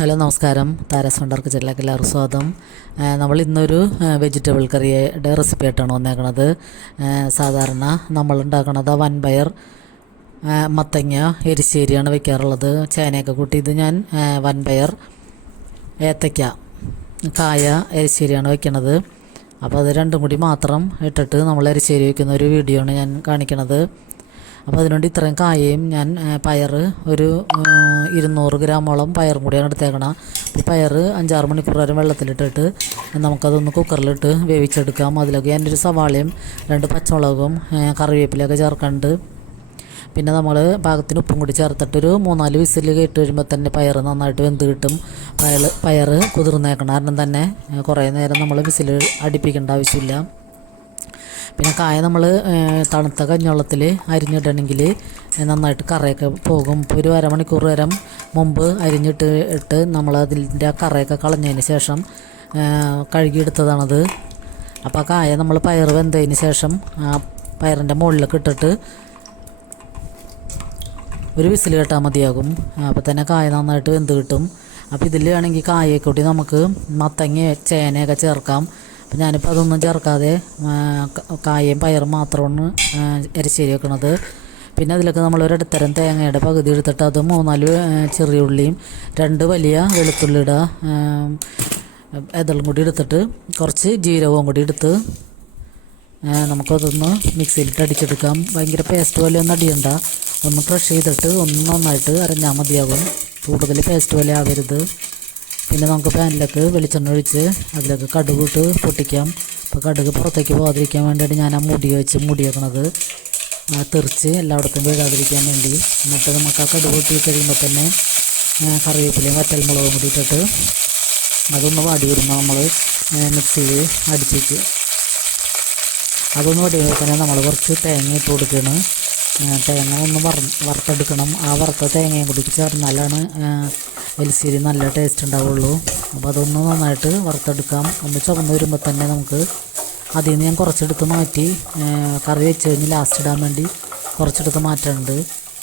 Hello നമസ്കാരം. താരസ് wonder കിച്ചണിലേക്ക് എല്ലാവർക്കും സ്വാഗതം. നമ്മൾ ഇന്നൊരു വെജിറ്റബിൾ കറിയുടെ റെസിപ്പി ആയിട്ടാണ് വന്നേക്കണത്. സാധാരണ നമ്മൾ ഉണ്ടാക്കണത് വൻപയർ മത്തങ്ങ എരിശ്ശേരിയാണ് വെക്കാറുള്ളത്. ചേനയൊക്കെ കൂട്ടി ഇത് ഞാൻ വൻപയർ ഏത്തയ്ക്ക കായ എരിശ്ശേരിയാണ് വെക്കണത്. അപ്പോൾ അത് രണ്ടും കൂടി മാത്രം ഇട്ടിട്ട് നമ്മൾ എരിശ്ശേരി വയ്ക്കുന്ന ഒരു വീഡിയോ ആണ് ഞാൻ കാണിക്കണത്. അപ്പോൾ അതിനുവേണ്ടി ഇത്രയും കായയും ഞാൻ പയർ ഒരു 200 ഗ്രാമോളം പയറും കൂടിയാണ് എടുത്തേക്കണം. ഈ പയർ 5-6 മണിക്കൂർ വരെ വെള്ളത്തിലിട്ടിട്ട് നമുക്കതൊന്ന് കുക്കറിലിട്ട് വേവിച്ചെടുക്കാം. അതിലൊക്കെ ഞാനൊരു സവാളയും 2 പച്ചമുളകും കറിവേപ്പിലൊക്കെ ചേർക്കുന്നുണ്ട്. പിന്നെ നമ്മൾ പാകത്തിന് ഉപ്പും കൂടി ചേർത്തിട്ടൊരു 3-4 വിസിൽ കേട്ട് വരുമ്പോൾ തന്നെ പയർ നന്നായിട്ട് വെന്ത് കിട്ടും. പയർ കുതിർന്നേക്കണം കാരണം തന്നെ കുറേ നേരം നമ്മൾ വിസിൽ അടുപ്പിക്കേണ്ട ആവശ്യമില്ല. പിന്നെ കായ നമ്മൾ തണുത്ത കഞ്ഞിവെള്ളത്തിൽ അരിഞ്ഞിടണമെങ്കിൽ നന്നായിട്ട് കറയൊക്കെ പോകും. ഇപ്പോൾ ഒരു അരമണിക്കൂർ നേരം മുമ്പ് അരിഞ്ഞിട്ട് നമ്മൾ അതിൻ്റെ കറയൊക്കെ കളഞ്ഞതിന് ശേഷം കഴുകിയെടുത്തതാണത്. അപ്പോൾ കായ നമ്മൾ പയർ വെന്തതിന് ശേഷം പയറിൻ്റെ മുകളിലൊക്കെ ഇട്ടിട്ട് ഒരു വിസിൽ കേട്ടാൽ മതിയാകും. അപ്പോൾ തന്നെ കായ നന്നായിട്ട് വെന്ത് കിട്ടും. അപ്പോൾ ഇതിൽ വേണമെങ്കിൽ കായയൊക്കെ കൂടി നമുക്ക് മത്തങ്ങ ചേനയൊക്കെ ചേർക്കാം. അപ്പം ഞാനിപ്പോൾ അതൊന്നും ചേർക്കാതെ കായയും പയറും മാത്രമാണ് എരിശ്ശേരി വെക്കണത്. പിന്നെ അതിലൊക്കെ നമ്മളൊരിടത്തരം തേങ്ങയുടെ പകുതി എടുത്തിട്ട് അത് 3-4 ചെറിയ ഉള്ളിയും 2 വലിയ വെളുത്തുള്ളിയുടെ ഇതെല്ലാം കൂടി എടുത്തിട്ട് കുറച്ച് ജീരകവും കൂടി എടുത്ത് നമുക്കതൊന്ന് മിക്സിയിലിട്ട് അടിച്ചെടുക്കാം. ഭയങ്കര പേസ്റ്റ് പോലെ ഒന്നും അടിയണ്ട, ഒന്ന് ക്രഷ് ചെയ്തിട്ട് ഒന്ന് നന്നായിട്ട് അരഞ്ഞാൽ മതിയാകും. കൂടുതൽ പേസ്റ്റ് പോലെ ആവരുത്. പിന്നെ നമുക്ക് പാനിലേക്ക് വെളിച്ചെണ്ണ ഒഴിച്ച് അതിലേക്ക് കടുക് ഇട്ട് പൊട്ടിക്കാം. അപ്പോൾ കടുക് പുറത്തേക്ക് പോകാതിരിക്കാൻ വേണ്ടിയിട്ട് ഞാൻ ആ മുടി വെച്ച് മൂടി വെക്കണത് തെറിച്ച് എല്ലായിടത്തും വീഴാതിരിക്കാൻ വേണ്ടി. എന്നിട്ട് നമുക്ക് ആ കടുക് പൊട്ടി കഴിയുമ്പോൾ തന്നെ കറിവേപ്പിലയും വറ്റൽമുളകും കൂടി ഇട്ടിട്ട് അതൊന്ന് വാടി വരുമ്പോൾ നമ്മൾ മിക്സിയിൽ അടിച്ച് അതൊന്ന് വാടി വരുമ്പോൾ തന്നെ നമ്മൾ കുറച്ച് തേങ്ങ ഇട്ട് കൊടുക്കുകയാണ്. തേങ്ങ ഒന്ന് വറുത്തെടുക്കണം. ആ വറുത്ത തേങ്ങയും കൂടി ചേർന്നാലാണ് എലിശ്ശേരി നല്ല ടേസ്റ്റ് ഉണ്ടാവുള്ളൂ. അപ്പോൾ അതൊന്ന് നന്നായിട്ട് വറുത്തെടുക്കാം. ഒന്ന് ചുവന്ന് വരുമ്പോൾ തന്നെ നമുക്ക് അതിൽ നിന്ന് ഞാൻ കുറച്ചെടുത്ത് മാറ്റി കറി വെച്ച് കഴിഞ്ഞ് ലാസ്റ്റ് ഇടാൻ വേണ്ടി കുറച്ചെടുത്ത് മാറ്റുന്നുണ്ട്.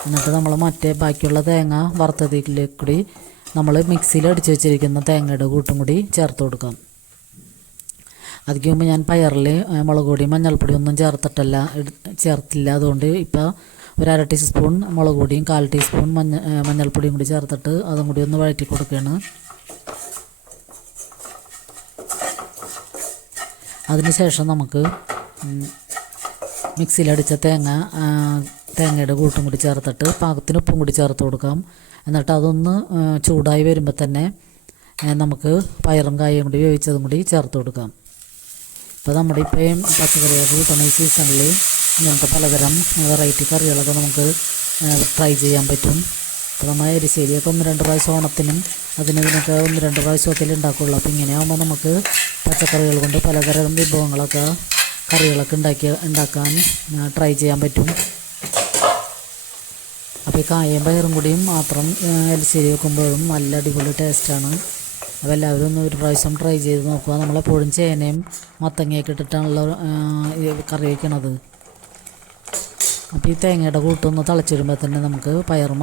എന്നിട്ട് നമ്മൾ മറ്റേ ബാക്കിയുള്ള തേങ്ങ വറുത്തതിലേക്ക് കൂടി നമ്മൾ മിക്സിയിൽ അടിച്ച് വെച്ചിരിക്കുന്ന തേങ്ങയുടെ കൂട്ടും കൂടി ചേർത്ത് കൊടുക്കാം. അതിക്ക് മുമ്പ് ഞാൻ പയറിൽ മുളക് പൊടിയും മഞ്ഞൾപ്പൊടിയും ഒന്നും ചേർത്തില്ല. അതുകൊണ്ട് ഇപ്പോൾ ഒരു 1/2 ടീസ്പൂൺ മുളക് പൊടിയും 1/4 ടീസ്പൂൺ മഞ്ഞൾപ്പൊടിയും കൂടി ചേർത്തിട്ട് അതും കൂടി ഒന്ന് വഴറ്റി കൊടുക്കുകയാണ്. അതിനുശേഷം നമുക്ക് മിക്സിയിലടിച്ച തേങ്ങയുടെ കൂട്ടും കൂടി ചേർത്തിട്ട് പാകത്തിന് ഉപ്പും കൂടി ചേർത്ത് കൊടുക്കാം. എന്നിട്ട് അതൊന്ന് ചൂടായി വരുമ്പോൾ തന്നെ നമുക്ക് പയറും കായയും കൂടി വേവിച്ചതും കൂടി ചേർത്ത് കൊടുക്കാം. ഇപ്പോൾ നമ്മുടെ ഇപ്പം പച്ചക്കറിയൊക്കെ കിട്ടുന്ന ഈ സീസണിൽ ഇങ്ങനത്തെ പലതരം വെറൈറ്റി കറികളൊക്കെ നമുക്ക് ട്രൈ ചെയ്യാൻ പറ്റും. അപ്പോൾ നമ്മൾ എരിശ്ശേരിയൊക്കെ 1-2 പ്രാവശ്യം ഓണത്തിനും ഇതിനൊക്കെ 1-2 പ്രാവശ്യമൊക്കെ ഉണ്ടാക്കുള്ളൂ. അപ്പോൾ ഇങ്ങനെയാകുമ്പോൾ നമുക്ക് പച്ചക്കറികൾ കൊണ്ട് പലതരം വിഭവങ്ങളൊക്കെ കറികളൊക്കെ ഉണ്ടാക്കാൻ ട്രൈ ചെയ്യാൻ പറ്റും. അപ്പോൾ ഈ കായയും പയറും കൂടിയും മാത്രം എരിശ്ശേരി വെക്കുമ്പോഴും നല്ല അടിപൊളി ടേസ്റ്റാണ്. അപ്പോൾ എല്ലാവരും ഒന്ന് ഒരു പ്രാവശ്യം ട്രൈ ചെയ്ത് നോക്കുക. നമ്മളെപ്പോഴും ചേനയും മത്തങ്ങയൊക്കെ ഇട്ടിട്ടാണല്ലോ കറി വയ്ക്കണത്. അപ്പോൾ ഈ തേങ്ങയുടെ കൂട്ടൊന്ന് തിളച്ച് വരുമ്പോൾ തന്നെ നമുക്ക് പയറും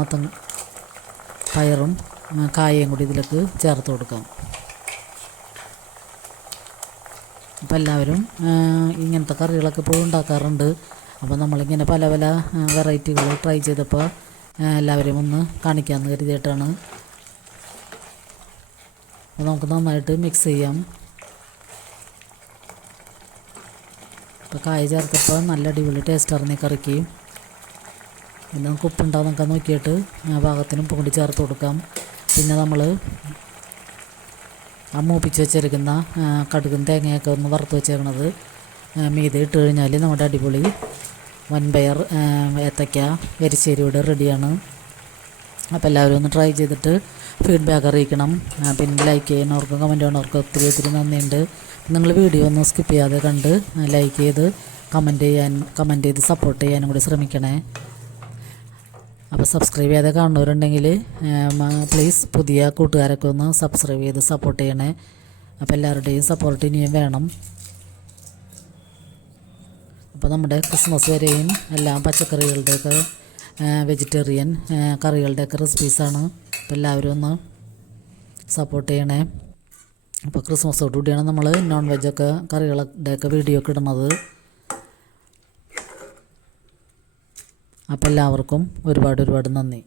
കായയും കൂടി ഇതിലേക്ക് ചേർത്ത് കൊടുക്കാം. അപ്പോൾ എല്ലാവരും ഇങ്ങനത്തെ കറികളൊക്കെ ഇപ്പോഴും ഉണ്ടാക്കാറുണ്ട്. അപ്പോൾ നമ്മളിങ്ങനെ പല വെറൈറ്റികൾ ട്രൈ ചെയ്തപ്പോൾ എല്ലാവരെയും ഒന്ന് കാണിക്കാമെന്ന് കരുതിയിട്ടാണ്. അപ്പോൾ നമുക്ക് നന്നായിട്ട് മിക്സ് ചെയ്യാം. ഇപ്പോൾ കായ ചേർത്തപ്പോൾ നല്ല അടിപൊളി ടേസ്റ്റായിരുന്നു ഈ കറിക്ക്. പിന്നെ നമുക്ക് ഉപ്പുണ്ടാവും നമുക്ക് നോക്കിയിട്ട് പാകത്തിന് ഉപ്പും കൂടി ചേർത്ത് കൊടുക്കാം. പിന്നെ നമ്മൾ മൂപ്പിച്ച് വെച്ചിരിക്കുന്ന കടുകും തേങ്ങയൊക്കെ ഒന്ന് വറുത്ത് വെച്ചേക്കണത് മീതെ ഇട്ട് കഴിഞ്ഞാൽ നമ്മുടെ അടിപൊളി വൻപയർ ഏത്തയ്ക്ക എരിശ്ശേരിയുടെ റെഡിയാണ്. അപ്പോൾ എല്ലാവരും ഒന്ന് ട്രൈ ചെയ്തിട്ട് ഫീഡ്ബാക്ക് അറിയിക്കണം. പിന്നെ ലൈക്ക് ചെയ്യുന്നവർക്കും കമൻറ്റ് ചെയ്യുന്നവർക്കും ഒത്തിരി നന്ദിയുണ്ട്. നിങ്ങൾ വീഡിയോ ഒന്ന് സ്കിപ്പ് ചെയ്യാതെ കണ്ട് ലൈക്ക് ചെയ്ത് കമൻറ്റ് ചെയ്ത് സപ്പോർട്ട് ചെയ്യാനും കൂടി ശ്രമിക്കണേ. അപ്പോൾ സബ്സ്ക്രൈബ് ചെയ്യാതെ കാണുന്നവരുണ്ടെങ്കിൽ പ്ലീസ് പുതിയ കൂട്ടുകാരൊക്കെ ഒന്ന് സബ്സ്ക്രൈബ് ചെയ്ത് സപ്പോർട്ട് ചെയ്യണേ. അപ്പോൾ എല്ലാവരുടെയും സപ്പോർട്ട് ഇനിയും വേണം. അപ്പോൾ നമ്മുടെ ക്രിസ്മസ് വരെയും എല്ലാം പച്ചക്കറികളുടെയൊക്കെ വെജിറ്റേറിയൻ കറികളുടെയൊക്കെ റെസിപ്പീസാണ്. അപ്പോൾ എല്ലാവരും ഒന്ന് സപ്പോർട്ട് ചെയ്യണേ. അപ്പോൾ ക്രിസ്മസോടുകൂടിയാണ് നമ്മൾ നോൺ വെജൊക്കെ കറികളുടെയൊക്കെ വീഡിയോ ഒക്കെ ഇടുന്നത്. അപ്പോൾ എല്ലാവർക്കും ഒരുപാട് നന്ദി.